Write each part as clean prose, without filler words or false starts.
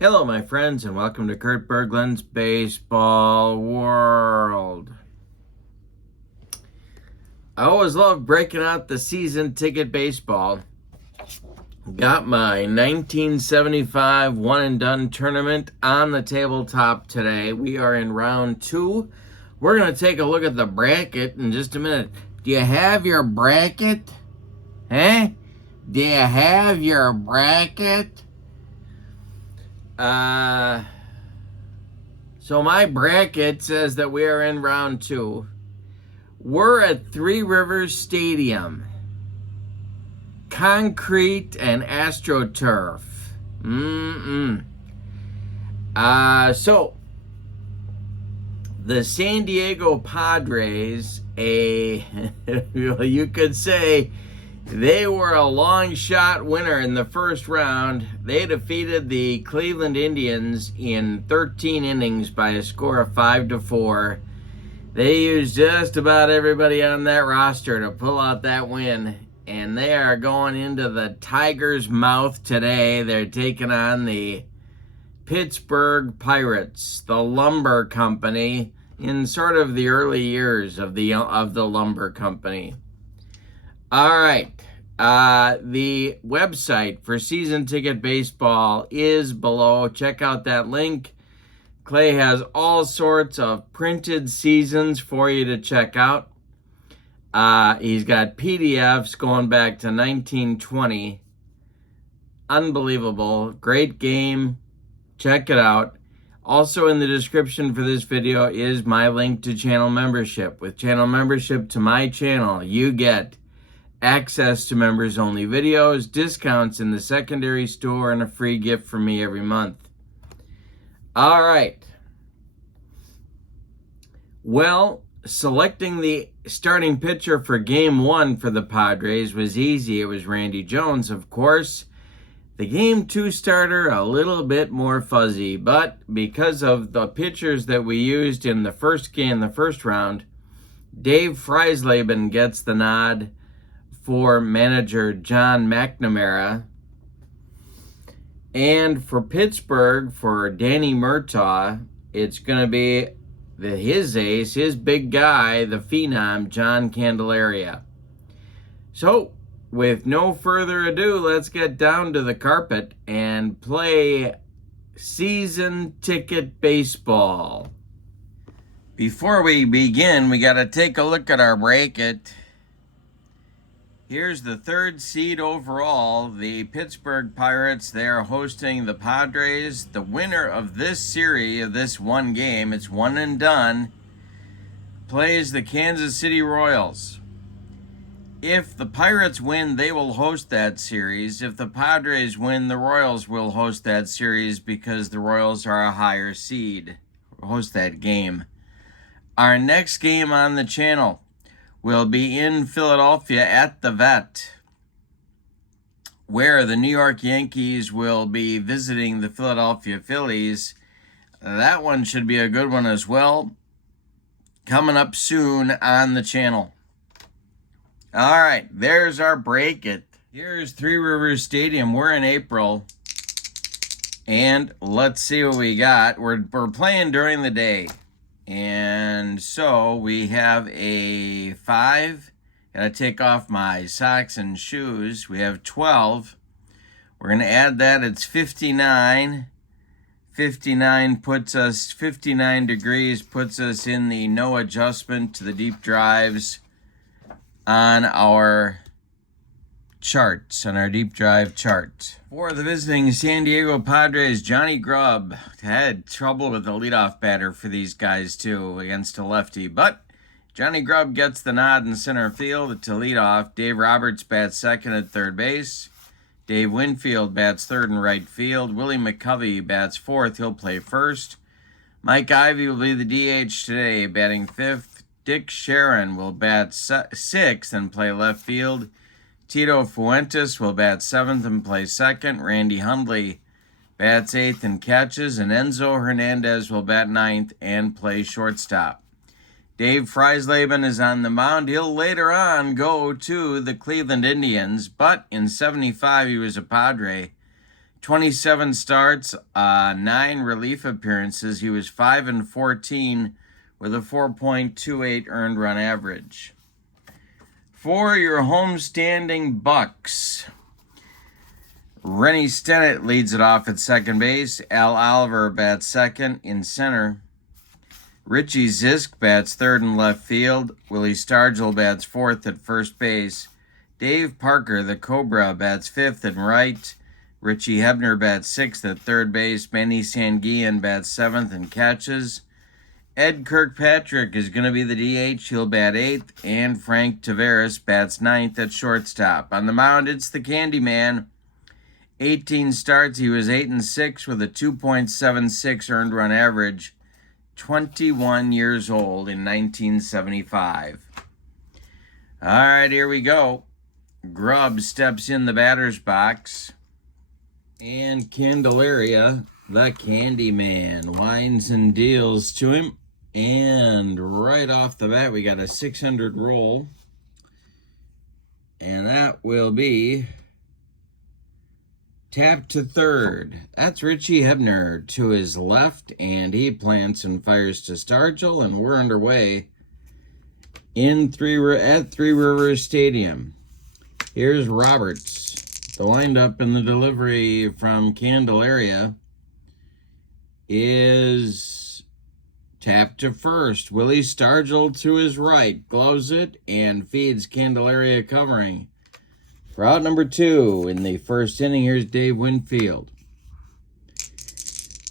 Hello, my friends, and welcome to Kurt Berglund's Baseball World. I always love breaking out the season ticket baseball. Got my 1975 one and done tournament on the tabletop today. We are in round 2. We're going to take a look at the bracket in just a minute. Do you have your bracket? Do you have your bracket? So my bracket says that we are in round 2. We're at Three Rivers Stadium. Concrete and AstroTurf. So the San Diego Padres, you could say they were a long shot winner in the first round. They defeated the Cleveland Indians in 13 innings by a score of 5-4. They used just about everybody on that roster to pull out that win. And they are going into the Tiger's mouth today. They're taking on the Pittsburgh Pirates, the lumber company, in sort of the early years of the lumber company. All right. The website for season ticket baseball is below. Check out that link. Clay has all sorts of printed seasons for you to check out. He's got PDFs going back to 1920. Unbelievable. Great game. Check it out. Also in the description for this video is my link to channel membership. With channel membership to my channel, you get access to members-only videos, discounts in the secondary store, and a free gift from me every month. All right. Well, selecting the starting pitcher for Game 1 for the Padres was easy. It was Randy Jones, of course. The Game 2 starter, a little bit more fuzzy, but because of the pitchers that we used in the first game, the first round, Dave Freisleben gets the nod for manager John McNamara. And for Pittsburgh, for Danny Murtaugh, it's going to be his ace, his big guy, the phenom, John Candelaria. So, with no further ado, let's get down to the carpet and play season ticket baseball. Before we begin, we got to take a look at our bracket. Here's the 3rd seed overall, the Pittsburgh Pirates. They are hosting the Padres. The winner of this series, of this one game, it's one and done, plays the Kansas City Royals. If the Pirates win, they will host that series. If the Padres win, the Royals will host that series because the Royals are a higher seed. Host that game. Our next game on the channel will be in Philadelphia at the Vet, where the New York Yankees will be visiting the Philadelphia Phillies. That one should be a good one as well. Coming up soon on the channel. All right, there's our bracket. Here's Three Rivers Stadium. We're in April. And let's see what we got. We're playing during the day. And so we have a 5. Gotta take off my socks and shoes. We have 12. We're gonna add that. It's 59. 59 degrees puts us in the no adjustment to the deep drives on our charts, on our deep drive chart. For the visiting San Diego Padres, Johnny Grubb had trouble with the leadoff batter for these guys too against a lefty, but Johnny Grubb gets the nod in center field to lead off. Dave Roberts bats second at third base. Dave Winfield bats third and right field. Willie McCovey bats fourth. He'll play first. Mike Ivey will be the DH today, batting fifth. Dick Sharon will bat sixth and play left field. Tito Fuentes will bat seventh and play second. Randy Hundley bats eighth and catches. And Enzo Hernandez will bat ninth and play shortstop. Dave Freisleben is on the mound. He'll later on go to the Cleveland Indians, but in '75 he was a Padre. 27 starts, 9 relief appearances. He was 5-14 with a 4.28 earned run average. For your homestanding Bucks, Rennie Stennett leads it off at second base. Al Oliver bats second. In center, Richie Zisk bats third in left field. Willie Stargell bats fourth at first base. Dave Parker, the Cobra, bats fifth in right. Richie Hebner bats sixth at third base. Manny Sanguillen bats seventh and catches. Ed Kirkpatrick is going to be the DH. He'll bat eighth. And Frank Taveras bats ninth at shortstop. On the mound, it's the Candyman. 18 starts. He was 8-6 with a 2.76 earned run average. 21 years old in 1975. All right, here we go. Grubb steps in the batter's box. And Candelaria, the Candyman, winds and deals to him. And right off the bat, we got a 600 roll. And that will be tap to third. That's Richie Hebner to his left. And he plants and fires to Stargell. And we're underway at Three Rivers Stadium. Here's Roberts. The windup and the delivery from Candelaria is tapped to first. Willie Stargell to his right, gloves it, and feeds Candelaria covering. For out number 2 in the first inning, here's Dave Winfield.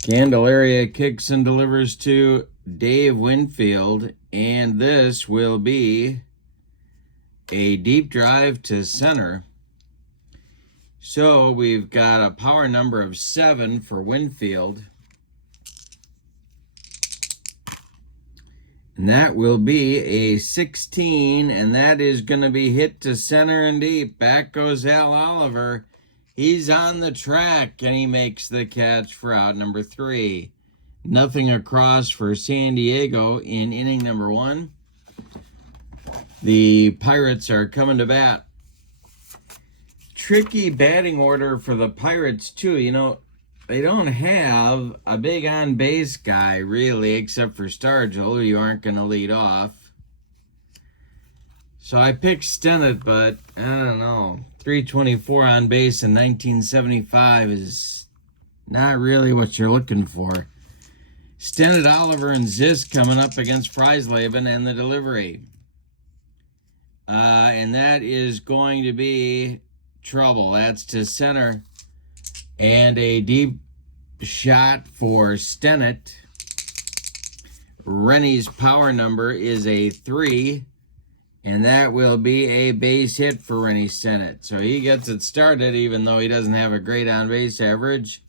Candelaria kicks and delivers to Dave Winfield, and this will be a deep drive to center. So we've got a power number of 7 for Winfield. And that will be a 16, and that is going to be hit to center and deep. Back goes Al Oliver. He's on the track, and he makes the catch for out number 3. Nothing across for San Diego in inning number 1. The Pirates are coming to bat. Tricky batting order for the Pirates, too. You know, they don't have a big on-base guy, really, except for Stargell, who you aren't going to lead off. So I picked Stennett, but I don't know. 324 on base in 1975 is not really what you're looking for. Stennett, Oliver, and Zisk coming up against Freisleben and the delivery. And that is going to be trouble. That's to center. And a deep shot for Stennett. Rennie's power number is a 3. And that will be a base hit for Rennie Stennett. So he gets it started even though he doesn't have a great on-base average.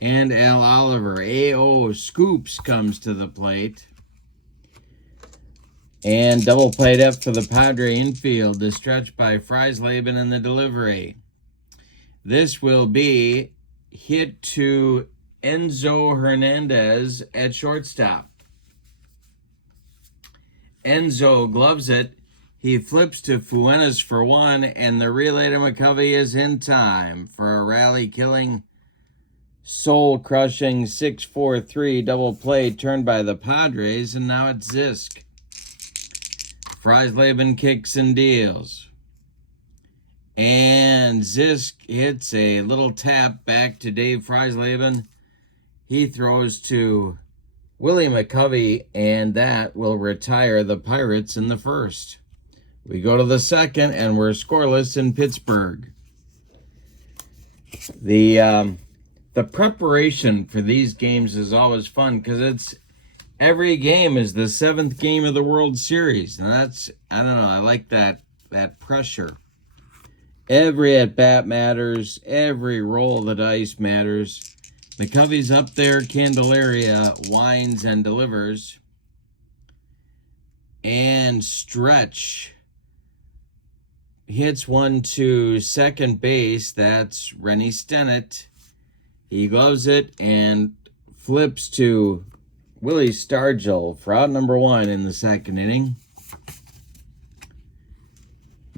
And Al Oliver, A.O. Scoops comes to the plate. And double play depth for the Padre infield. The stretch by Freisleben in the delivery. This will be hit to Enzo Hernandez at shortstop. Enzo gloves it. He flips to Fuentes for 1, and the relay to McCovey is in time for a rally-killing, soul-crushing 6-4-3 double play turned by the Padres, and now it's Zisk. Freisleben kicks and deals. And Zisk hits a little tap back to Dave Freisleben. He throws to Willie McCovey, and that will retire the Pirates in the first. We go to the second, and we're scoreless in Pittsburgh. The preparation for these games is always fun because every game is the 7th game of the World Series. And that's, I don't know, I like that pressure. Every at-bat matters. Every roll of the dice matters. McCovey's up there. Candelaria winds and delivers. And Stretch hits one to second base. That's Rennie Stennett. He gloves it and flips to Willie Stargell for out number 1 in the second inning.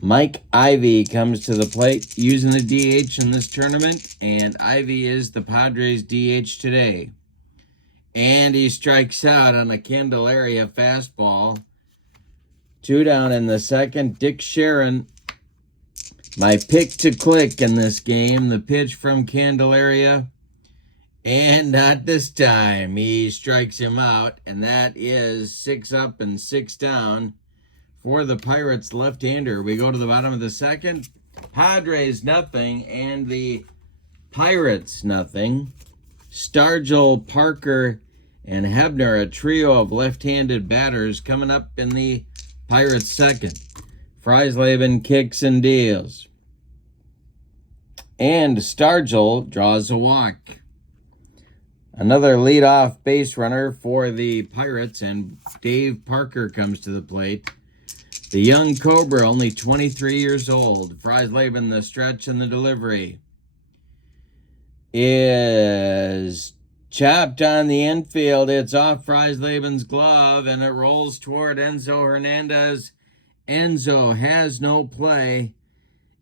Mike Ivy comes to the plate using the DH in this tournament, and Ivy is the Padres DH today. And he strikes out on a Candelaria fastball. 2 down in the second. Dick Sharon, my pick to click in this game. The pitch from Candelaria. And not this time. He strikes him out, and that is 6 up and 6 down for the Pirates left-hander. We go to the bottom of the second. Padres nothing, and the Pirates nothing. Stargell, Parker, and Hebner, a trio of left-handed batters coming up in the Pirates second. Freisleben kicks and deals. And Stargell draws a walk. Another leadoff base runner for the Pirates, and Dave Parker comes to the plate. The young Cobra, only 23 years old. Freisleben, the stretch and the delivery, is chopped on the infield. It's off Freisleben's glove, and it rolls toward Enzo Hernandez. Enzo has no play.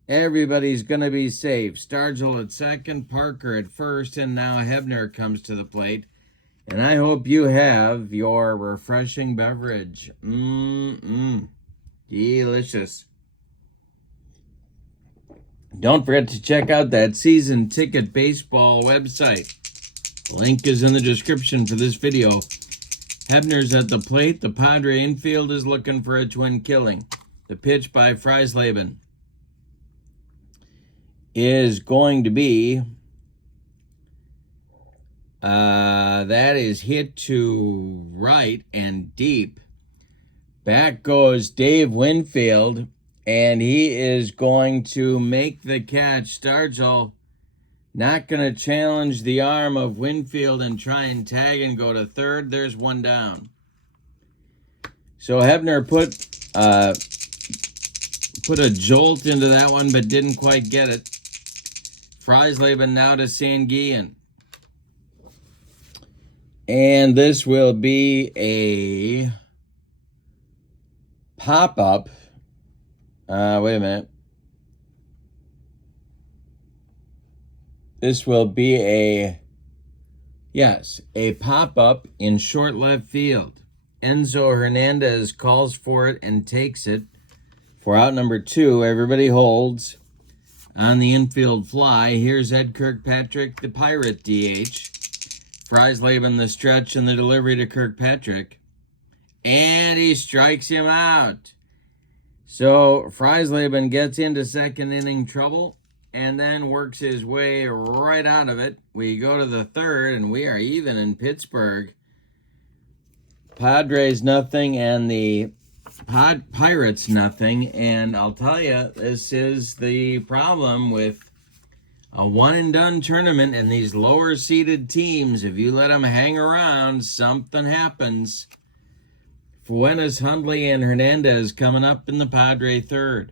Everybody's going to be safe. Stargell at second, Parker at first, and now Hebner comes to the plate. And I hope you have your refreshing beverage. Delicious. Don't forget to check out that season ticket baseball website. The link is in the description for this video. Hebner's at the plate. The Padre infield is looking for a twin killing. The pitch by Freisleben is going to be, that is hit to right and deep. Back goes Dave Winfield, and he is going to make the catch. Stargell not going to challenge the arm of Winfield and try and tag and go to third. There's 1 down. So Hebner put a jolt into that one, but didn't quite get it. Freisleben now to Sanguillen. And this will be a pop-up. Wait a minute. This will be a pop-up in short left field. Enzo Hernandez calls for it and takes it for out number 2. Everybody holds on the infield fly. Here's Ed Kirkpatrick, the Pirate DH. Freisleben, the stretch and the delivery to Kirkpatrick. And he strikes him out. So Freisleben gets into second inning trouble and then works his way right out of it. We go to the third, and we are even in Pittsburgh. Padres nothing, and the Pirates nothing. And I'll tell you, this is the problem with a one-and-done tournament and these lower-seeded teams. If you let them hang around, something happens. Fuentes, Hundley, and Hernandez coming up in the Padre third.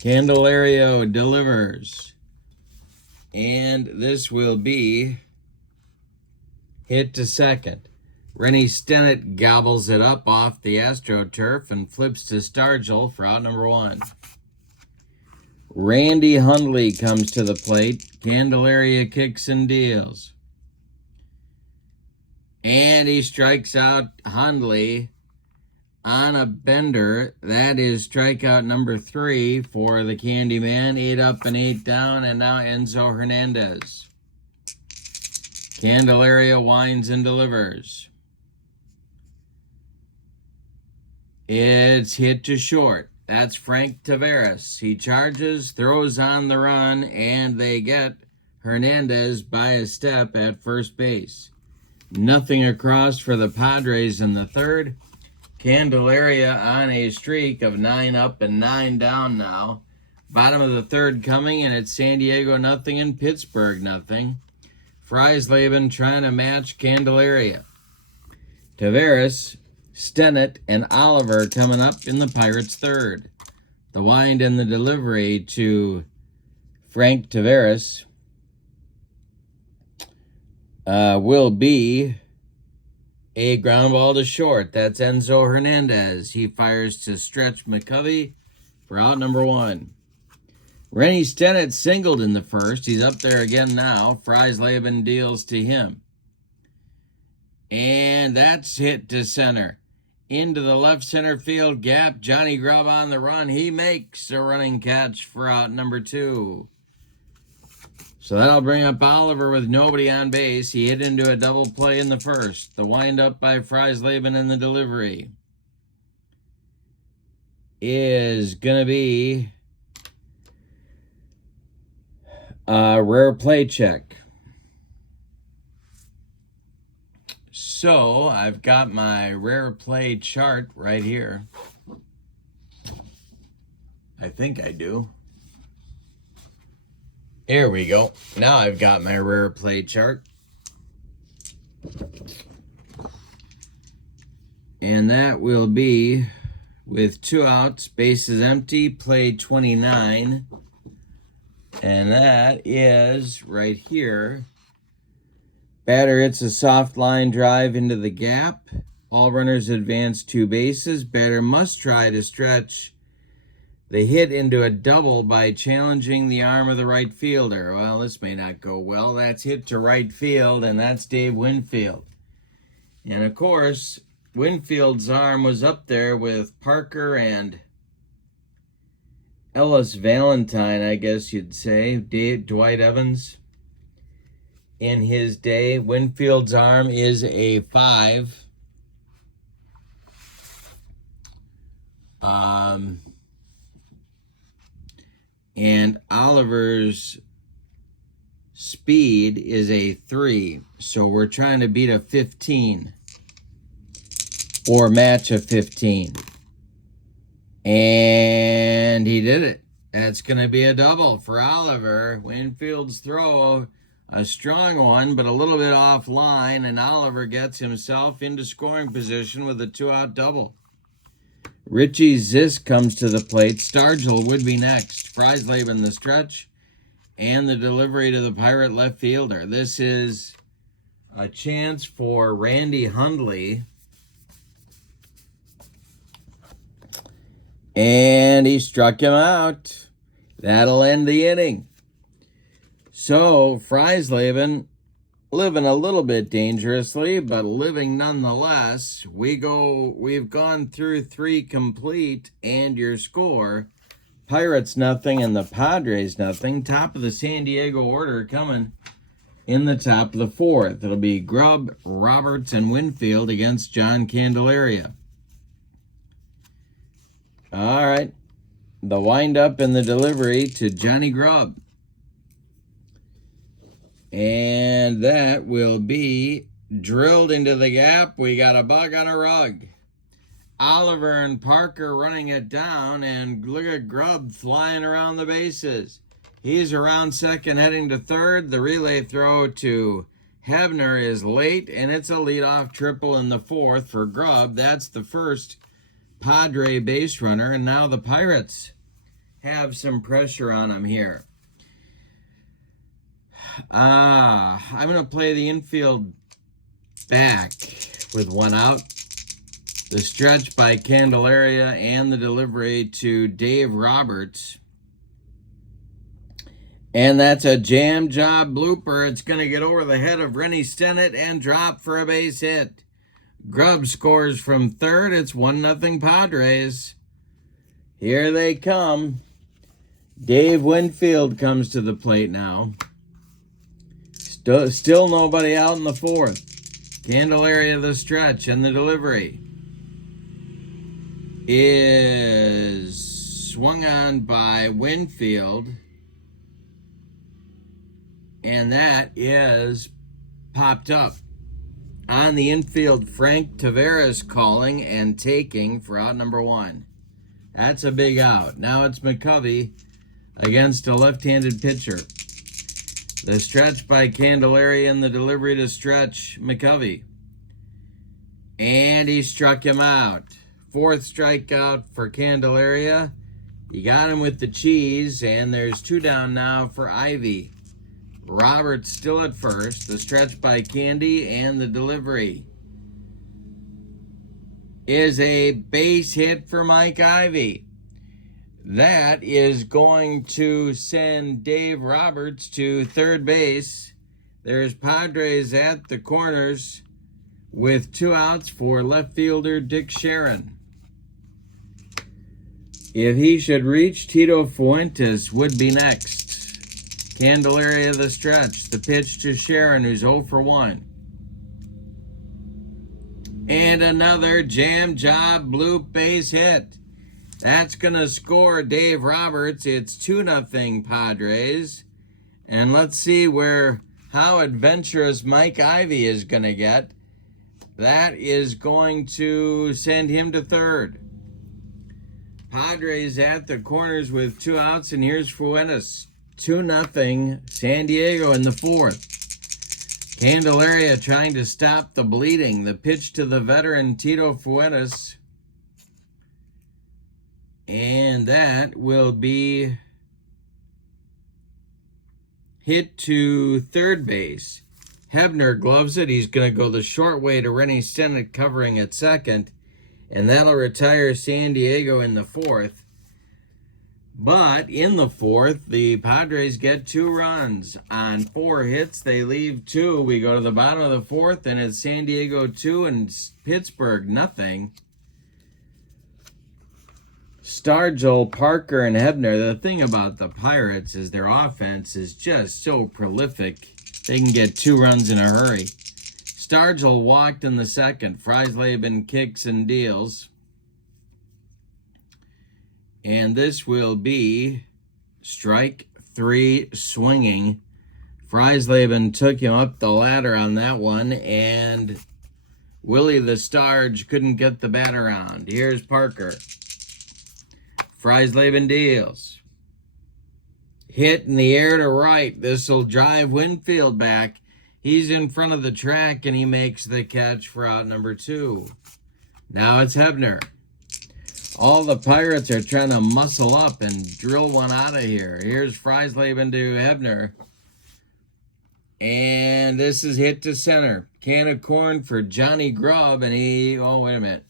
Candelaria delivers. And this will be hit to second. Rennie Stennett gobbles it up off the AstroTurf and flips to Stargell for out number 1. Randy Hundley comes to the plate. Candelaria kicks and deals. And he strikes out Hundley on a bender. That is strikeout number 3 for the Candyman. 8 up and 8 down, and now Enzo Hernandez. Candelaria winds and delivers. It's hit to short. That's Frank Taveras. He charges, throws on the run, and they get Hernandez by a step at first base. Nothing across for the Padres in the third. Candelaria on a streak of 9 up and 9 down now. Bottom of the third coming, and it's San Diego nothing and Pittsburgh nothing. Freisleben trying to match Candelaria. Taveras, Stennett, and Oliver coming up in the Pirates third. The wind and the delivery to Frank Taveras will be a ground ball to short. That's Enzo Hernandez. He fires to Stretch McCovey for out number 1. Rennie Stennett singled in the first. He's up there again now. Freisleben deals to him. And that's hit to center. Into the left center field gap. Johnny Grubb on the run. He makes a running catch for out number 2. So that'll bring up Oliver with nobody on base. He hit into a double play in the first. The windup by Freisleben in the delivery is going to be a rare play check. So I've got my rare play chart right here. I think I do. Here we go. Now I've got my rare play chart. And that will be with 2 outs, bases empty, play 29. And that is right here. Batter hits a soft line drive into the gap. All runners advance 2 bases. Batter must try to stretch the hit into a double by challenging the arm of the right fielder. Well, this may not go well. That's hit to right field, and that's Dave Winfield. And, of course, Winfield's arm was up there with Parker and Ellis Valentine, I guess you'd say. Dwight Evans. In his day, Winfield's arm is a 5. And Oliver's speed is a 3. So we're trying to beat a 15 or match a 15. And he did it. That's going to be a double for Oliver. Winfield's throw, a strong one, but a little bit offline, and Oliver gets himself into scoring position with a 2-out double. Richie Zisk comes to the plate. Stargell would be next. Freisleben the stretch, and the delivery to the Pirate left fielder. This is a chance for Randy Hundley. And he struck him out. That'll end the inning. So, Freisleben living a little bit dangerously, but living nonetheless. We've gone through 3 complete, and your score, Pirates nothing and the Padres nothing. Top of the San Diego order coming in the top of the 4th. It'll be Grubb, Roberts, and Winfield against John Candelaria. All right. The windup and the delivery to Johnny Grubb. And that will be drilled into the gap. We got a bug on a rug. Oliver and Parker running it down, and look at Grubb flying around the bases. He's around second, heading to third. The relay throw to Hebner is late, and it's a leadoff triple in the 4th for Grubb. That's the first Padre base runner, and now the Pirates have some pressure on him here. I'm going to play the infield back with 1 out. The stretch by Candelaria and the delivery to Dave Roberts. And that's a jam job blooper. It's going to get over the head of Rennie Stennett and drop for a base hit. Grubb scores from third. It's 1-0 Padres. Here they come. Dave Winfield comes to the plate now. Still nobody out in the 4th. Candelaria the stretch, and the delivery is swung on by Winfield. And that is popped up. On the infield, Frank Tavares calling and taking for out number 1. That's a big out. Now it's McCovey against a left-handed pitcher. The stretch by Candelaria and the delivery to stretch McCovey. And he struck him out. 4th strikeout for Candelaria. He got him with the cheese, and there's 2 down now for Ivy. Roberts still at first. The stretch by Candy and the delivery is a base hit for Mike Ivy. That is going to send Dave Roberts to third base. There's Padres at the corners with 2 outs for left fielder Dick Sharon. If he should reach, Tito Fuentes would be next. Candelaria the stretch. The pitch to Sharon, who's 0 for 1. And another jam job bloop base hit. That's going to score Dave Roberts. It's 2-0 Padres. And let's see how adventurous Mike Ivy is going to get. That is going to send him to third. Padres at the corners with 2 outs, and here's Fuentes. 2-0 San Diego in the 4th. Candelaria trying to stop the bleeding. The pitch to the veteran Tito Fuentes. And that will be hit to third base. Hebner gloves it. He's going to go the short way to Rennie Stennett covering at second. And that'll retire San Diego in the 4th. But in the 4th, the Padres get 2 runs. On 4 hits, they leave 2. We go to the bottom of the 4th, and it's San Diego 2 and Pittsburgh nothing. Stargell, Parker, and Hebner. The thing about the Pirates is their offense is just so prolific. They can get 2 runs in a hurry. Stargell walked in the 2nd. Freisleben kicks and deals. And this will be strike 3 swinging. Freisleben took him up the ladder on that one, and Willie the Starge couldn't get the bat around. Here's Parker. Freisleben deals. Hit in the air to right. This will drive Winfield back. He's in front of the track, and he makes the catch for out number 2. Now it's Hebner. All the Pirates are trying to muscle up and drill one out of here. Here's Freisleben to Hebner. And this is hit to center. Can of corn for Johnny Grubb, and oh, wait a minute.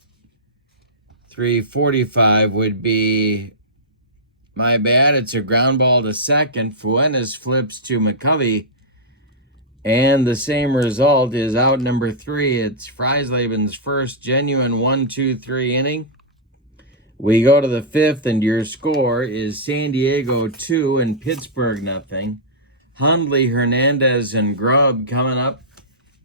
345 would be, my bad, it's a ground ball to second. Fuentes flips to McCovey. And the same result is out number 3. It's Freisleben's first genuine 1-2-3 inning. We go to the 5th, and your score is San Diego 2 and Pittsburgh nothing. Hundley, Hernandez, and Grubb coming up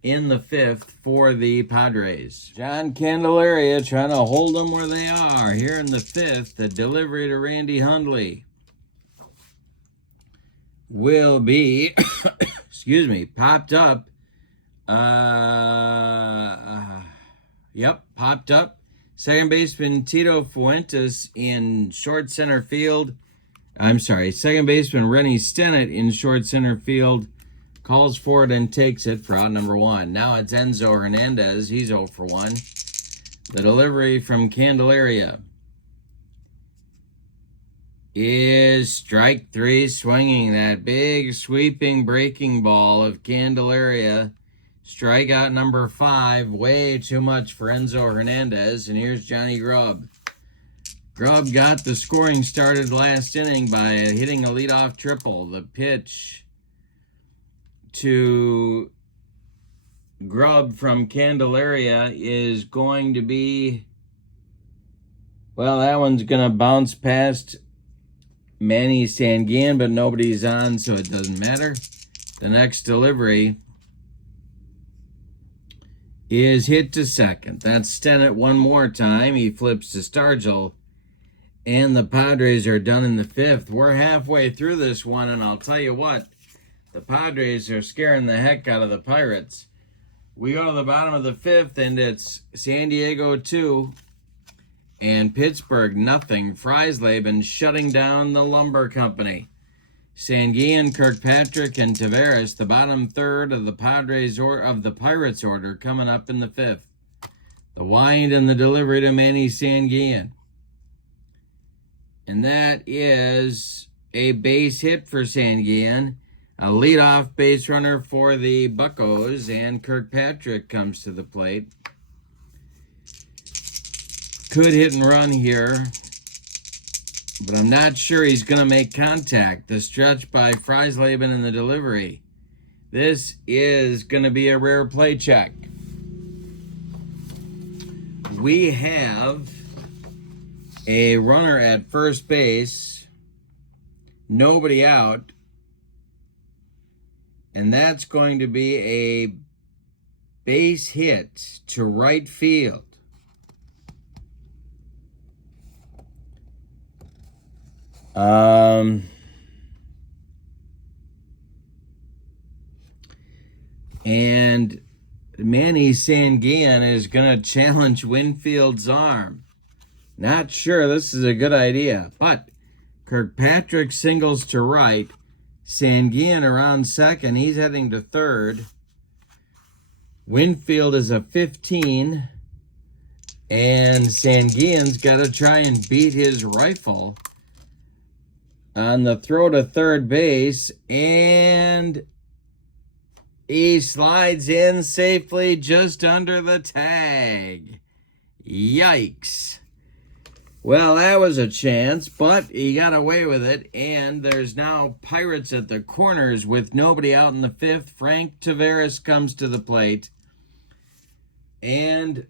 in the 5th for the Padres. John Candelaria trying to hold them where they are. Here in the 5th, the delivery to Randy Hundley will be, excuse me, popped up. Popped up. Second baseman Tito Fuentes in short center field. Second baseman Rennie Stennett in short center field. Calls for it and takes it for out number 1. Now it's Enzo Hernandez. He's 0 for 1. The delivery from Candelaria is strike 3 swinging. That big sweeping breaking ball of Candelaria. Strikeout number 5. Way too much for Enzo Hernandez. And here's Johnny Grubb. Grubb got the scoring started last inning by hitting a leadoff triple. The pitch to Grubb from Candelaria is going to be, well, that one's going to bounce past Manny Sanguin, but nobody's on, so it doesn't matter. The next delivery is hit to second. That's Stennett one more time. He flips to Stargell, and the Padres are done in the 5th. We're halfway through this one, and I'll tell you what, the Padres are scaring the heck out of the Pirates. We go to the bottom of the 5th, and it's San Diego 2 and Pittsburgh nothing. Freisleben shutting down the lumber company. Sanguin, Kirkpatrick, and Tavares, the bottom third of the Pirates order, coming up in the 5th. The wind and the delivery to Manny Sanguin. And that is a base hit for Sanguin. A leadoff base runner for the Buccos, and Kirkpatrick comes to the plate. Could hit and run here but I'm not sure he's going to make contact. The stretch by Freisleben in the delivery. This is going to be a rare play check. We have a runner at first base, nobody out, and that's going to be a base hit to right field. And Manny Sanguillen is going to challenge Winfield's arm. Not sure this is a good idea, but Kirkpatrick singles to right. Sanguillen around second. He's heading to third. Winfield is a 15. And Sanguillen's got to try and beat his rifle on the throw to third base. And he slides in safely just under the tag. Yikes. Well, that was a chance, but he got away with it, and there's now Pirates at the corners with nobody out in the fifth. Frank Taveras comes to the plate, and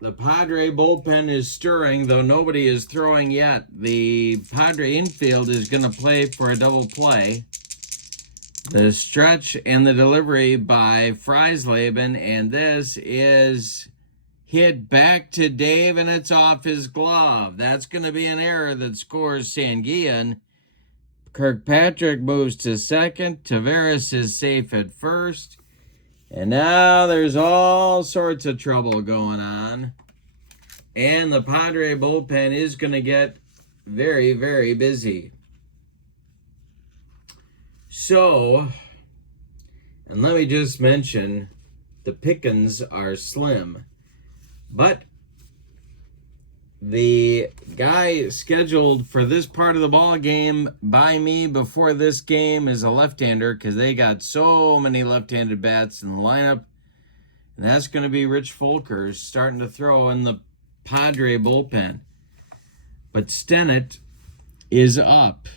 the Padre bullpen is stirring, though nobody is throwing yet. The Padre infield is going to play for a double play. The stretch and the delivery by Freisleben, and this is hit back to Dave, and it's off his glove. That's going to be an error that scores Sanguillen. Kirkpatrick moves to second. Taveras is safe at first. And now there's all sorts of trouble going on. And the Padre bullpen is going to get very, very busy. So, and let me just mention, the pickings are slim. But the guy scheduled for this part of the ball game by me before this game is a left-hander, because they got so many left-handed bats in the lineup. And that's going to be Rich Folkers starting to throw in the Padre bullpen. But Stennett is up.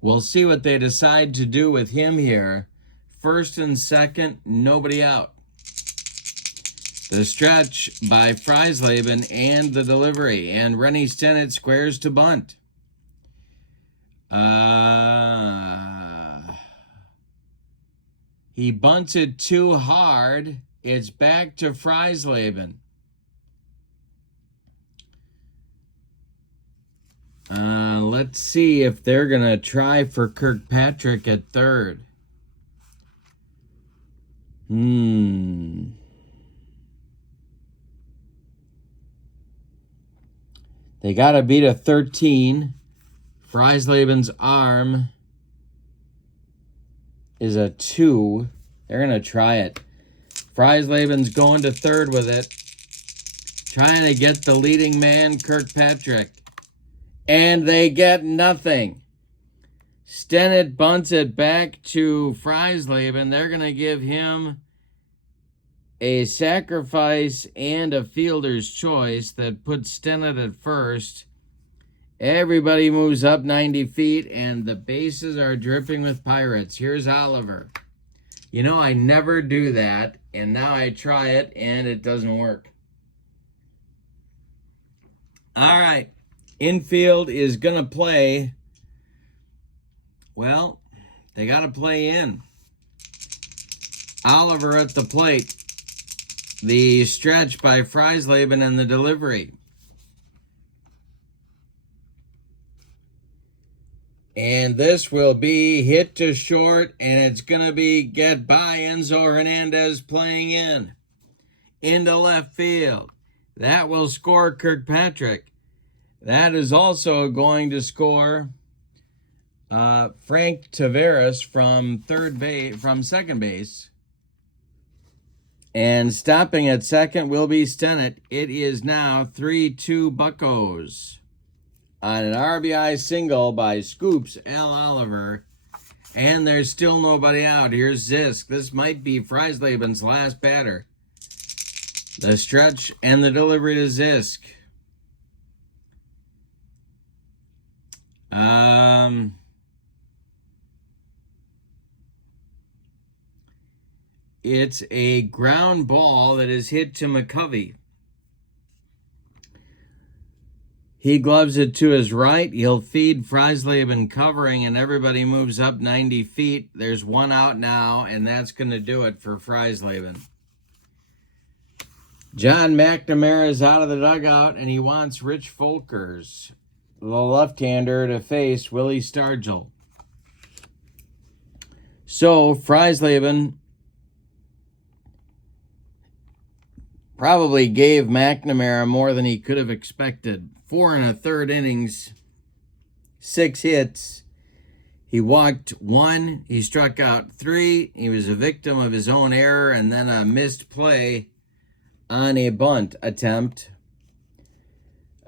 We'll see what they decide to do with him here. First and second, nobody out. The stretch by Freisleben and the delivery. And Rennie Stennett squares to bunt. He bunted too hard. It's back to Freisleben. Let's see if they're going to try for Kirkpatrick at third. They got to beat a 13. Freisleben's arm is a 2. They're going to try it. Freisleben's going to third with it. Trying to get the leading man, Kirkpatrick. And they get nothing. Stennett bunts it back to Freisleben. They're going to give him a sacrifice and a fielder's choice that puts Stennett at first. Everybody moves up 90 feet, and the bases are dripping with Pirates. Here's Oliver. You know, I never do that, and now I try it, and it doesn't work. All right. Infield is going to play. Well, they got to play in. Oliver at the plate. The stretch by Freisleben and the delivery. And this will be hit to short, and it's going to be get by Enzo Hernandez playing in. Into left field. That will score Kirkpatrick. That is also going to score Frank Taveras from second base. And stopping at second will be Stennett. It is now 3-2 Buccos on an RBI single by Scoops L. Oliver. And there's still nobody out. Here's Zisk. This might be Freisleben's last batter. The stretch and the delivery to Zisk. It's a ground ball that is hit to McCovey. He gloves it to his right. He'll feed Freisleben covering, and everybody moves up 90 feet. There's one out now, and that's going to do it for Freisleben. John McNamara is out of the dugout, and he wants Rich Folkers, the left-hander, to face Willie Stargell. So Freisleben probably gave McNamara more than he could have expected. 4 1/3 innings, 6 hits. He walked 1. He struck out 3. He was a victim of his own error and then a missed play on a bunt attempt.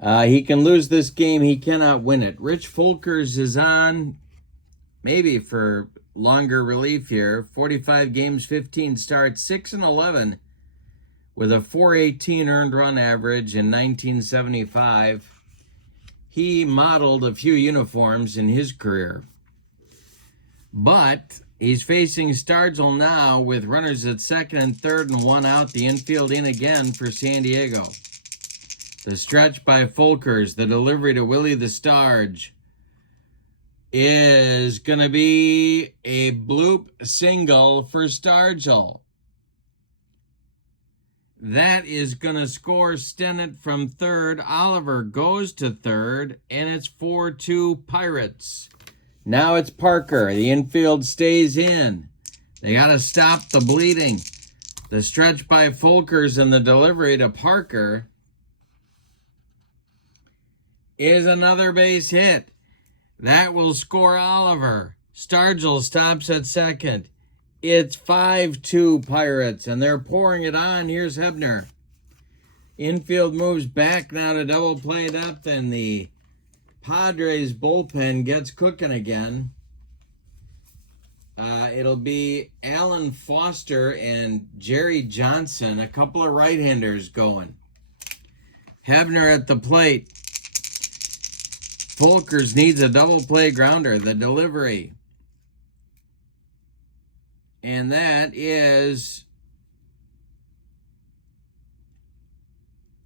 He can lose this game. He cannot win it. Rich Folkers is on, maybe for longer relief here. 45 games, 15 starts, 6-11 with a .418 earned run average in 1975. He modeled a few uniforms in his career. But he's facing Stargell now with runners at second and third and 1 out. The infield in again for San Diego. The stretch by Folkers, the delivery to Willie the Starge, is going to be a bloop single for Stargell. That is going to score Stennett from third. Oliver goes to third, and it's 4-2 Pirates. Now it's Parker. The infield stays in. They got to stop the bleeding. The stretch by Folkers and the delivery to Parker is another base hit. That will score Oliver. Stargell stops at second. It's 5-2 Pirates, and they're pouring it on. Here's Hebner. Infield moves back now to double play depth, and the Padres bullpen gets cooking again. It'll be Alan Foster and Jerry Johnson, a couple of right-handers going. Hebner at the plate. Folkers needs a double play grounder. The delivery. And that is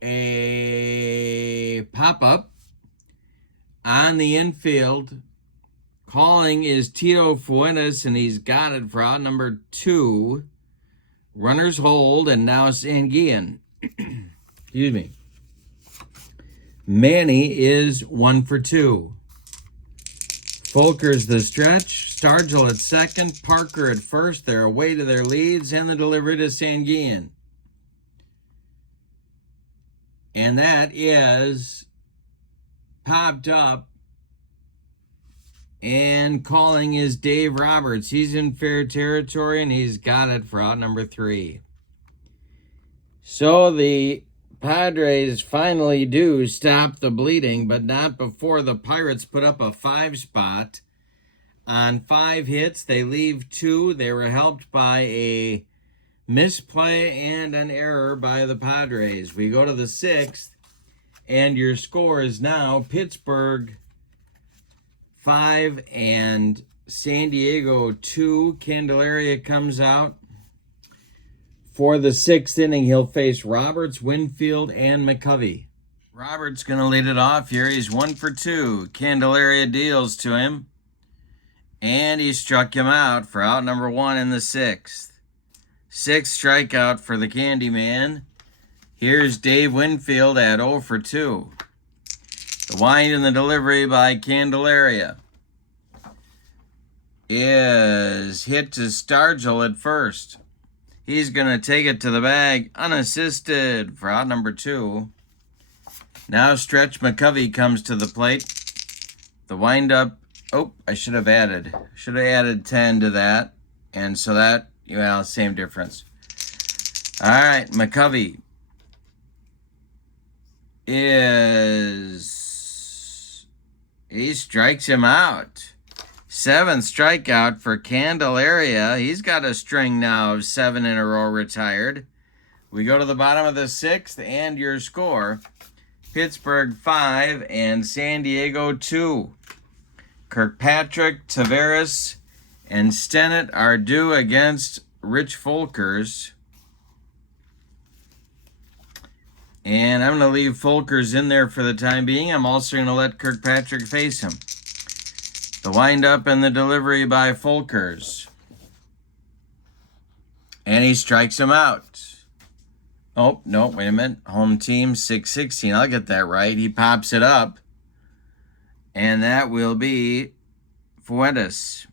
a pop-up on the infield. Calling is Tito Fuentes, and he's got it for out number 2. Runners hold, and now Sanguillen. Excuse me. Manny is 1 for 2. Folkers the stretch. Stargell at second. Parker at first. They're away to their leads, and the delivery to Sanguillen. And that is popped up. And calling is Dave Roberts. He's in fair territory, and he's got it for out number 3. So the Padres finally do stop the bleeding, but not before the Pirates put up a 5 spot. On 5 hits, they leave 2. They were helped by a misplay and an error by the Padres. We go to the 6th, and your score is now Pittsburgh 5 and San Diego 2. Candelaria comes out. For the 6th inning, he'll face Roberts, Winfield, and McCovey. Roberts going to lead it off here. He's 1 for 2. Candelaria deals to him. And he struck him out for out number 1 in the 6th. 6th strikeout for the Candyman. Here's Dave Winfield at 0 for 2. The wind and the delivery by Candelaria is hit to Stargell at first. He's going to take it to the bag unassisted for out number 2. Now Stretch McCovey comes to the plate. The windup. Oh, I should have added 10 to that. And so that, well, same difference. All right, McCovey he strikes him out. 7th strikeout for Candelaria. He's got a string now of 7 in a row retired. We go to the bottom of the 6th, and your score, Pittsburgh 5 and San Diego 2. Kirkpatrick, Tavares, and Stennett are due against Rich Folkers. And I'm going to leave Folkers in there for the time being. I'm also going to let Kirkpatrick face him. The windup and the delivery by Folkers. And he strikes him out. Oh, no, wait a minute. Home team, 6-16. I'll get that right. He pops it up. And that will be Fuentes.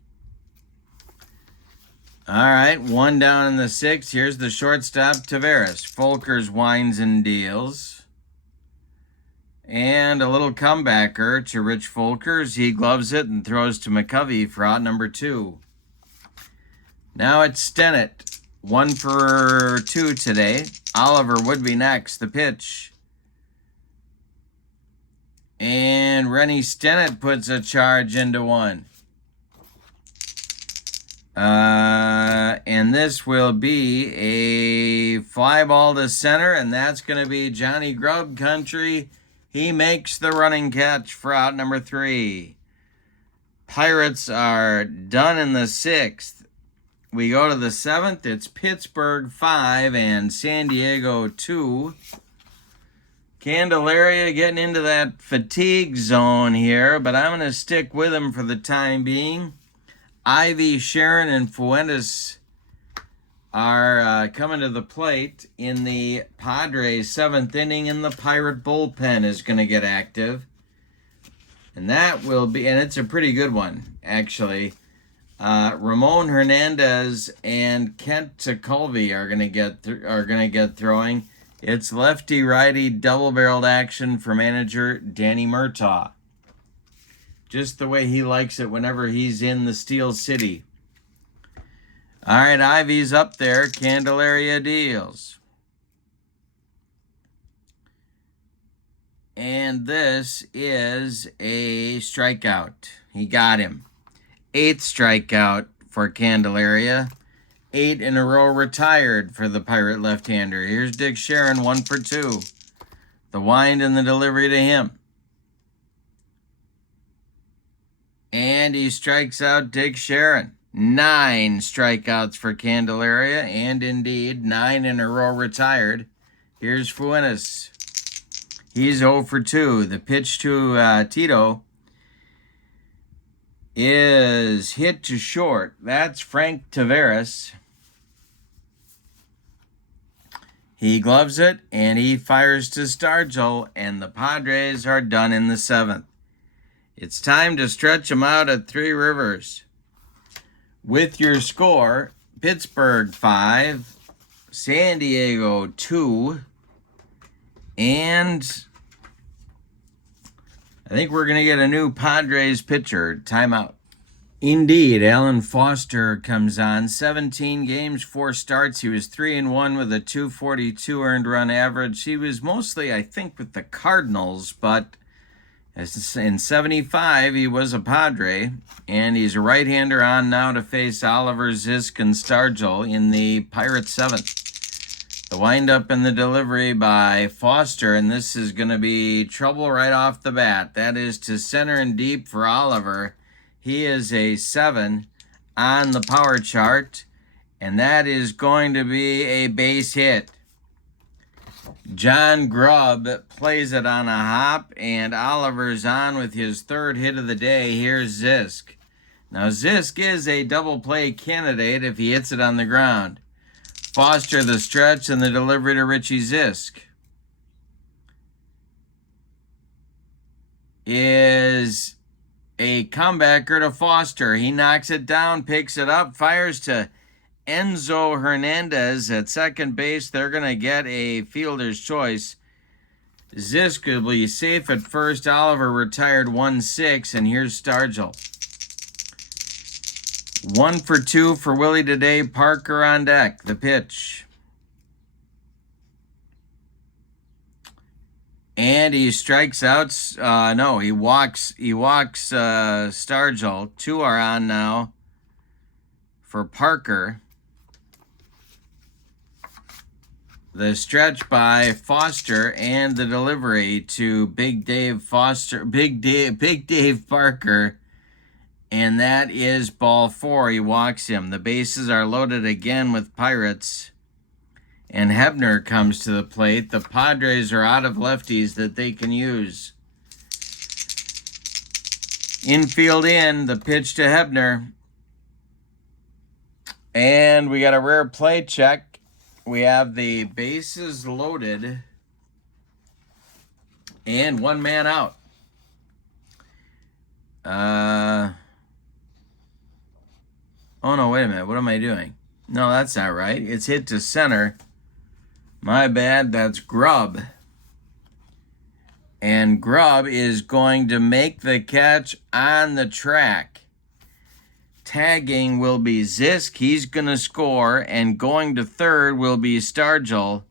All right, one down in the sixth. Here's the shortstop, Tavares. Folkers winds and deals. And a little comebacker to Rich Folkers. He gloves it and throws to McCovey for out number 2. Now it's Stennett. 1 for 2 today. Oliver would be next. The pitch. And Rennie Stennett puts a charge into 1. And this will be a fly ball to center, and that's going to be Johnny Grubb country. He makes the running catch for out number 3. Pirates are done in the 6th. We go to the 7th. It's Pittsburgh 5 and San Diego 2. Candelaria getting into that fatigue zone here, but I'm going to stick with him for the time being. Ivy, Sharon, and Fuentes are coming to the plate in the Padres 7th inning, and the Pirate bullpen is going to get active. And that will be, and it's a pretty good one, actually. Ramon Hernandez and Kent Tekulve are going to get throwing. It's lefty-righty double-barreled action for manager Danny Murtaugh. Just the way he likes it whenever he's in the Steel City. All right, Ivy's up there. Candelaria deals. And this is a strikeout. He got him. 8th strikeout for Candelaria. 8 in a row retired for the Pirate left-hander. Here's Dick Sharon, 1 for 2. The wind and the delivery to him. And he strikes out Dick Sharon. 9 strikeouts for Candelaria, and indeed 9 in a row retired. Here's Fuentes. He's 0 for 2. The pitch to Tito is hit to short. That's Frank Tavares. He gloves it, and he fires to Stargell, and the Padres are done in the 7th. It's time to stretch them out at Three Rivers. With your score, Pittsburgh 5, San Diego 2, and I think we're going to get a new Padres pitcher. Timeout. Indeed, Alan Foster comes on. 17 games, 4 starts. He was 3-1 with a 242 earned run average. He was mostly, I think, with the Cardinals, but in 75, he was a Padre, and he's a right-hander on now to face Oliver, Zisk, and Stargell in the Pirates 7th. The windup and the delivery by Foster, and this is going to be trouble right off the bat. That is to center and deep for Oliver. He is a 7 on the power chart, and that is going to be a base hit. John Grubb plays it on a hop, and Oliver's on with his 3rd hit of the day. Here's Zisk. Now, Zisk is a double play candidate if he hits it on the ground. Foster the stretch and the delivery to Richie Zisk is a comebacker to Foster. He knocks it down, picks it up, fires to Enzo Hernandez at second base. They're going to get a fielder's choice. Zisk will be safe at first. Oliver retired 1-6, and here's Stargell. 1 for 2 for Willie today. Parker on deck. The pitch. And he strikes out. He walks Stargell. 2 are on now for Parker. The stretch by Foster and the delivery to Big Dave Parker And that is ball 4. He walks him. The bases are loaded again with Pirates. And Hebner comes to the plate. The Padres are out of lefties that they can use. Infield in, the pitch to Hebner. And we got a rare play check. We have the bases loaded. And one man out. Oh, no, wait a minute. What am I doing? No, that's not right. It's hit to center. My bad. That's Grubb. And Grubb is going to make the catch on the track. Tagging will be Zisk. He's going to score. And going to third will be Stargell.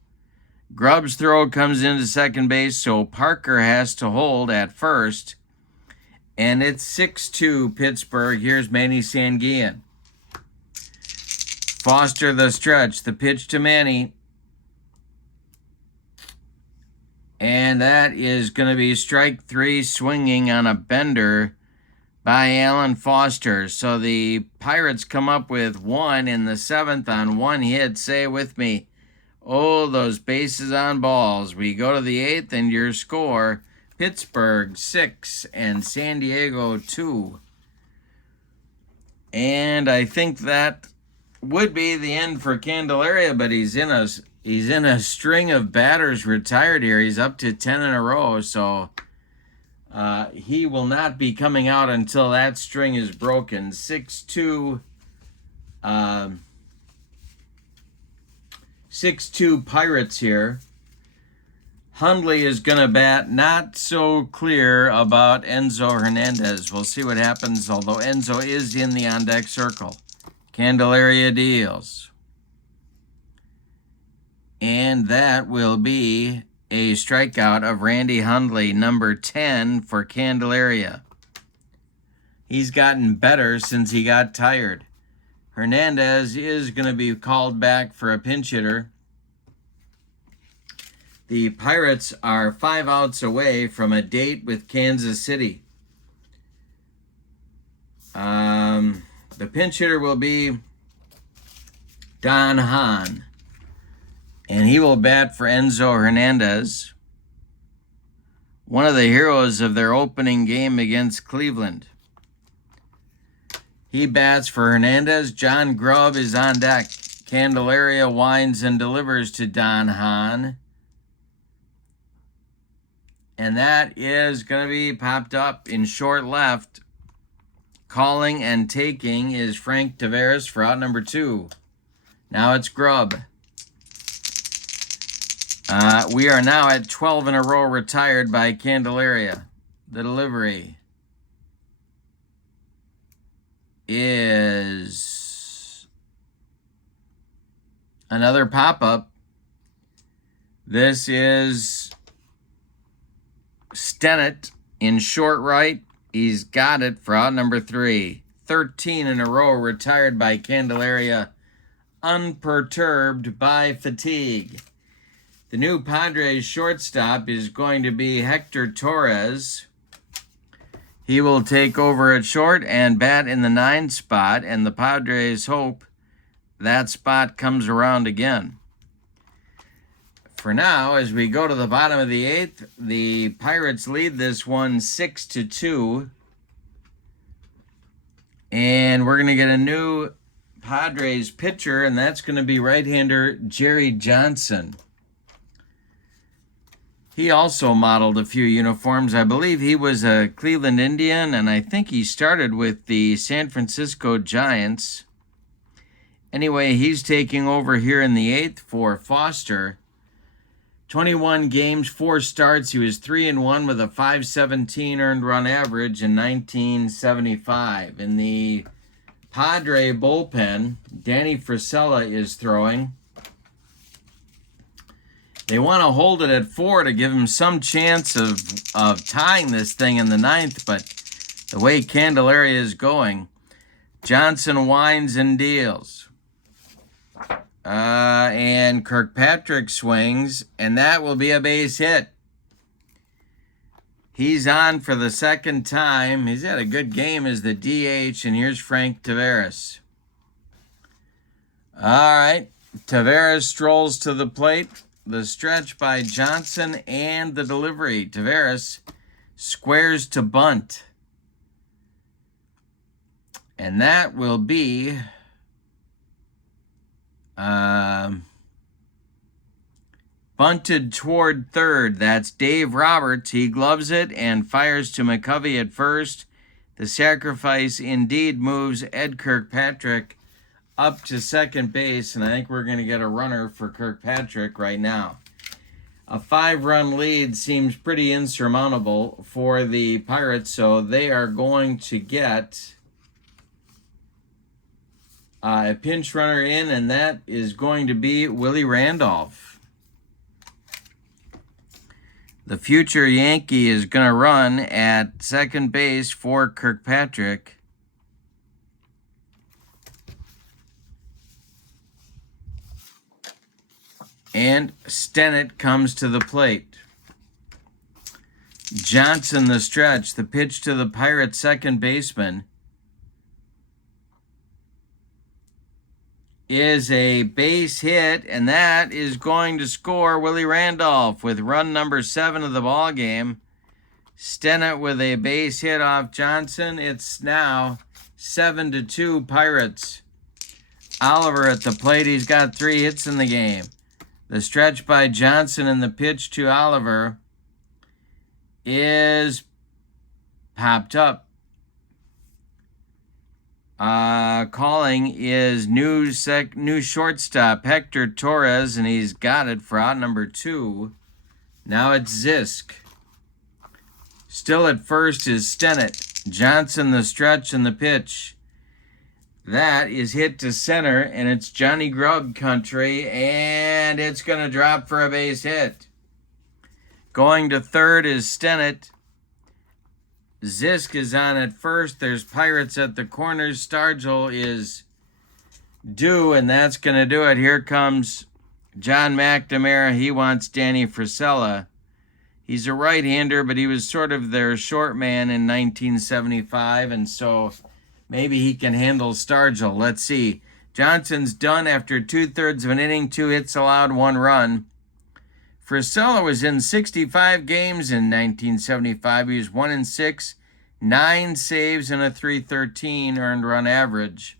Grubb's throw comes into second base, so Parker has to hold at first. And it's 6-2 Pittsburgh. Here's Manny Sanguillen. Foster the stretch. The pitch to Manny. And that is going to be strike 3, swinging on a bender by Alan Foster. So the Pirates come up with 1 in the 7th on 1 hit. Say it with me. Oh, those bases on balls. We go to the 8th, and your score, Pittsburgh 6 and San Diego 2. And I think that would be the end for Candelaria, but he's in a string of batters retired here. He's up to 10 in a row, so he will not be coming out until that string is broken. 6-2 Pirates here. Hundley is going to bat. Not so clear about Enzo Hernandez. We'll see what happens, although Enzo is in the on-deck circle. Candelaria deals. And that will be a strikeout of Randy Hundley, number 10 for Candelaria. He's gotten better since he got tired. Hernandez is going to be called back for a pinch hitter. The Pirates are 5 outs away from a date with Kansas City. The pinch hitter will be Don Hahn. And he will bat for Enzo Hernandez, one of the heroes of their opening game against Cleveland. He bats for Hernandez. John Grubb is on deck. Candelaria winds and delivers to Don Hahn. And that is going to be popped up in short left. Calling and taking is Frank Tavares for out number 2. Now it's Grubb. We are now at 12 in a row retired by Candelaria. The delivery is another pop-up. This is Stennett in short right. He's got it for out number 3. 13 in a row retired by Candelaria, unperturbed by fatigue. The new Padres shortstop is going to be Hector Torres. He will take over at short and bat in the 9 spot, and the Padres hope that spot comes around again. For now, as we go to the bottom of the 8th, the Pirates lead this one 6-2. And we're going to get a new Padres pitcher, and that's going to be right-hander Jerry Johnson. He also modeled a few uniforms. I believe he was a Cleveland Indian, and I think he started with the San Francisco Giants. Anyway, he's taking over here in the 8th for Foster. 21 games, 4 starts. He was 3-1 with a .517 earned run average in 1975. In the Padre bullpen, Danny Frisella is throwing. They want to hold it at 4 to give him some chance of tying this thing in the 9th, but the way Candelaria is going, Johnson winds and deals. And Kirkpatrick swings, and that will be a base hit. He's on for the second time. He's had a good game as the DH, and here's Frank Taveras. All right, Taveras strolls to the plate. The stretch by Johnson and the delivery. Taveras squares to bunt. And that will be bunted toward third. That's Dave Roberts. He gloves it and fires to McCovey at first. The sacrifice indeed moves Ed Kirkpatrick up to second base, and I think we're going to get a runner for Kirkpatrick right now. A 5-run lead seems pretty insurmountable for the Pirates, so they are going to get a pinch runner in, and that is going to be Willie Randolph. The future Yankee is going to run at second base for Kirkpatrick. And Stennett comes to the plate. Johnson the stretch. The pitch to the Pirates second baseman is a base hit, and that is going to score Willie Randolph with run number 7 of the ball game. Stennett with a base hit off Johnson. It's now 7-2 Pirates. Oliver at the plate. He's got 3 hits in the game. The stretch by Johnson and the pitch to Oliver is popped up. Calling is new shortstop Hector Torres, and he's got it for out number 2. Now it's Zisk. Still at first is Stennett. Johnson the stretch and the pitch. That is hit to center, and it's Johnny Grub country, and it's going to drop for a base hit. Going to third is Stennett. Zisk is on at first. There's Pirates at the corners. Stargell is due, and that's going to do it. Here comes John McNamara. He wants Danny Frisella. He's a right-hander, but he was sort of their short man in 1975, and so maybe he can handle Stargell. Let's see. Johnson's done after 2/3 of an inning, 2 hits allowed, 1 run. Frisella was in 65 games in 1975. He was 1-6, 9 saves, and a .313 earned run average.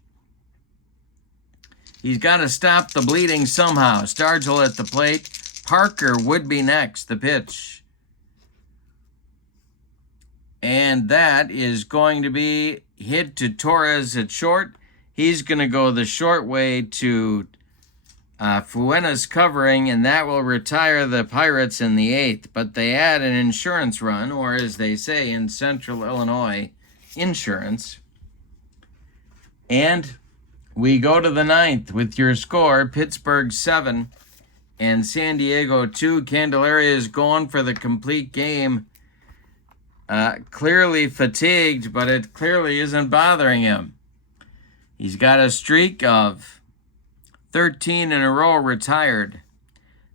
He's got to stop the bleeding somehow. Stargell at the plate. Parker would be next. The pitch. And that is going to be hit to Torres at short. He's going to go the short way to Fuena's covering, and that will retire the Pirates in the 8th. But they add an insurance run, or as they say in Central Illinois, insurance. And we go to the 9th with your score, Pittsburgh 7 and San Diego 2. Candelaria is going for the complete game. Clearly fatigued, but it clearly isn't bothering him. He's got a streak of 13 in a row retired.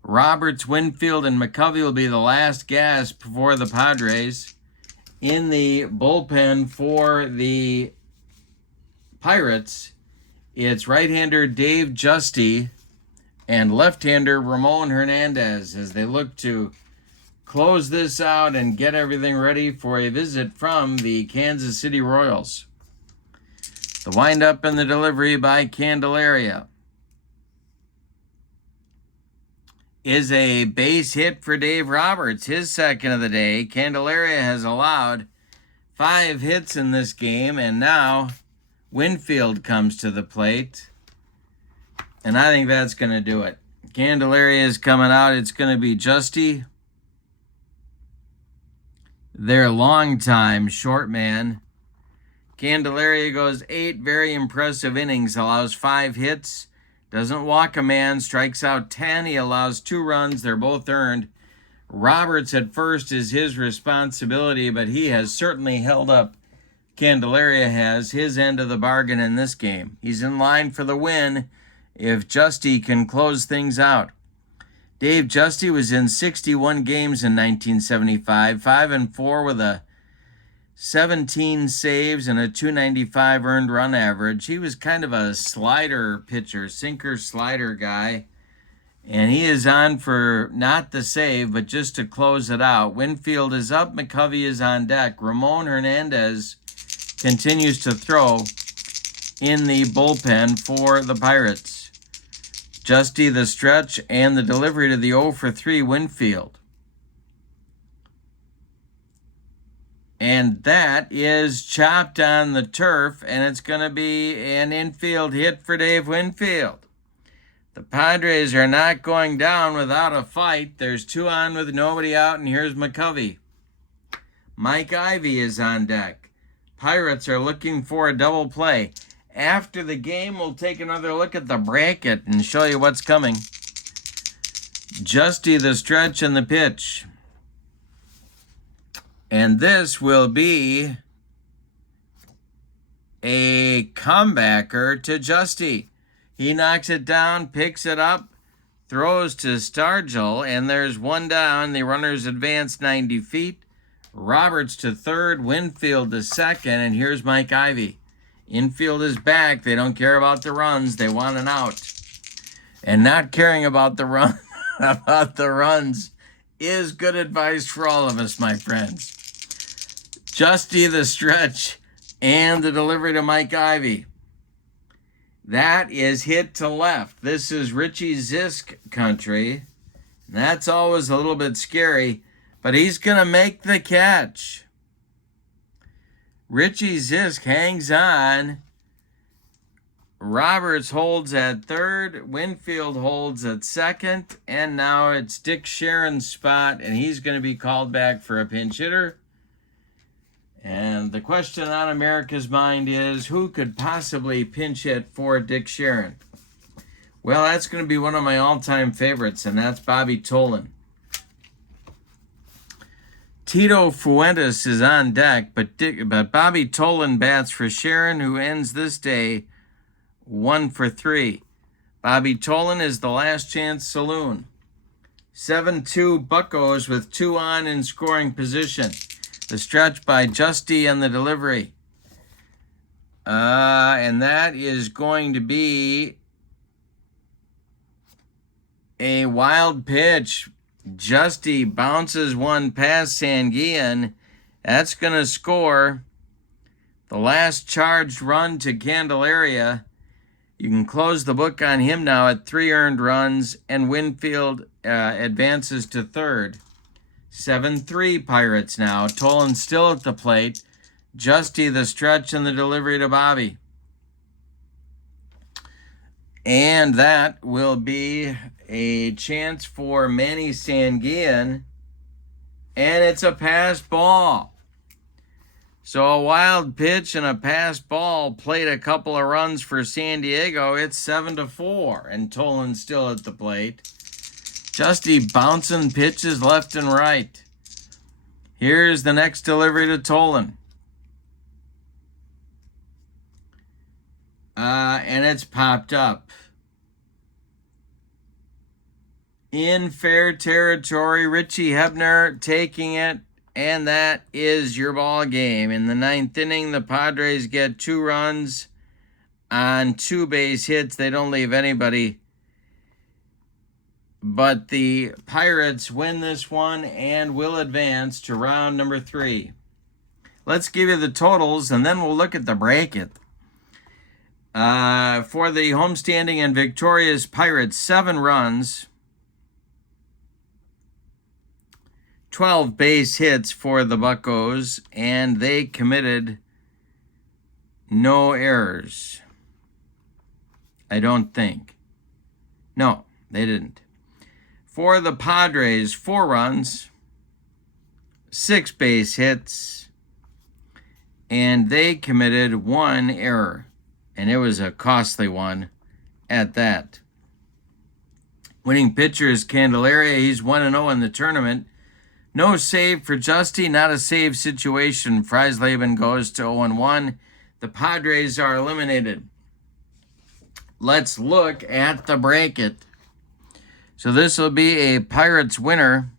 Roberts, Winfield, and McCovey will be the last gasp for the Padres. In the bullpen for the Pirates, it's right-hander Dave Justy and left-hander Ramon Hernandez as they look to close this out and get everything ready for a visit from the Kansas City Royals. The windup and the delivery by Candelaria is a base hit for Dave Roberts, his second of the day. Candelaria has allowed 5 hits in this game, and now Winfield comes to the plate, and I think that's going to do it. Candelaria is coming out. It's going to be Justy, their longtime short man. Candelaria goes 8 very impressive innings, allows 5 hits, doesn't walk a man, strikes out 10. He allows 2 runs. They're both earned. Roberts at first is his responsibility, but he has certainly held up. Candelaria has his end of the bargain in this game. He's in line for the win if Justy can close things out. Dave Justy was in 61 games in 1975, 5-4 with a 17 saves and a 295 earned run average. He was kind of a slider pitcher, sinker slider guy. And he is on for not the save, but just to close it out. Winfield is up. McCovey is on deck. Ramon Hernandez continues to throw in the bullpen for the Pirates. Justy the stretch and the delivery to the 0-for-3 Winfield. And that is chopped on the turf, and it's going to be an infield hit for Dave Winfield. The Padres are not going down without a fight. There's 2 on with nobody out, and here's McCovey. Mike Ivy is on deck. Pirates are looking for a double play. After the game, we'll take another look at the bracket and show you what's coming. Justy the stretch and the pitch. And this will be a comebacker to Justy. He knocks it down, picks it up, throws to Stargell, and there's 1 down. The runners advance 90 feet. Roberts to third, Winfield to second, and here's Mike Ivy. Infield is back. They don't care about the runs. They want an out. And not caring about the runs is good advice for all of us, my friends. Justy the stretch and the delivery to Mike Ivy. That is hit to left. This is Richie Zisk country. That's always a little bit scary, but he's going to make the catch. Richie Zisk hangs on. Roberts holds at third. Winfield holds at second. And now it's Dick Sharon's spot, and he's going to be called back for a pinch hitter. And the question on America's mind is, who could possibly pinch hit for Dick Sharon? Well, that's going to be one of my all-time favorites, and that's Bobby Tolan. Tito Fuentes is on deck, but Bobby Tolan bats for Sharon, who ends this day 1-for-3. Bobby Tolan is the last chance saloon. 7-2 Buccos with 2 on in scoring position. The stretch by Justy and the delivery. And that is going to be a wild pitch. Justy bounces one past Sanguillen. That's going to score the last charged run to Candelaria. You can close the book on him now at 3 earned runs, and Winfield advances to third. 7-3 Pirates now. Tolan still at the plate. Justy the stretch and the delivery to Bobby. And that will be a chance for Manny Sanguillen. And it's a pass ball. So a wild pitch and a pass ball played a couple of runs for San Diego. It's 7-4. And Tolan still at the plate. Justy bouncing pitches left and right. Here's the next delivery to Tolan. And it's popped up. In fair territory, Richie Hebner taking it, and that is your ball game. In the 9th inning, the Padres get 2 runs on 2 base hits. They don't leave anybody. But the Pirates win this one and will advance to round number 3. Let's give you the totals, and then we'll look at the bracket. For the homestanding and victorious Pirates, 7 runs, 12 base hits for the Buccos, and they committed no errors. I don't think. No, they didn't. For the Padres, 4 runs, 6 base hits, and they committed 1 error, and it was a costly one at that. Winning pitcher is Candelaria. He's 1-0 in the tournament. No save for Justy, not a save situation. Freisleben goes to 0-1. The Padres are eliminated. Let's look at the bracket. So this will be a Pirates winner.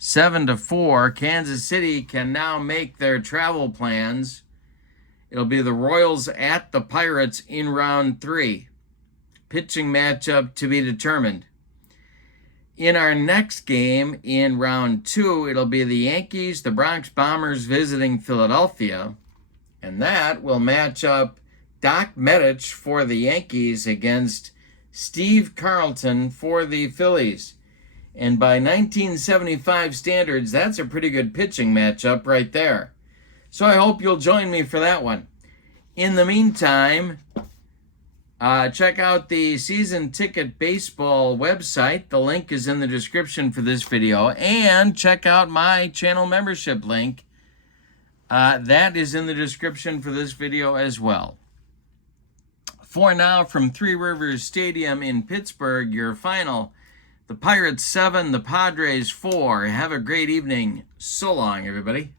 7-4. Kansas City can now make their travel plans. It'll be the Royals at the Pirates in round 3. Pitching matchup to be determined. In our next game in round 2, it'll be the Yankees, the Bronx Bombers visiting Philadelphia. And that will match up Doc Medich for the Yankees against Steve Carlton for the Phillies. And by 1975 standards, that's a pretty good pitching matchup right there. So I hope you'll join me for that one. In the meantime, check out the Season Ticket Baseball website. The link is in the description for this video. And check out my channel membership link. That is in the description for this video as well. For now, from Three Rivers Stadium in Pittsburgh, your final, the Pirates 7, the Padres 4. Have a great evening. So long, everybody.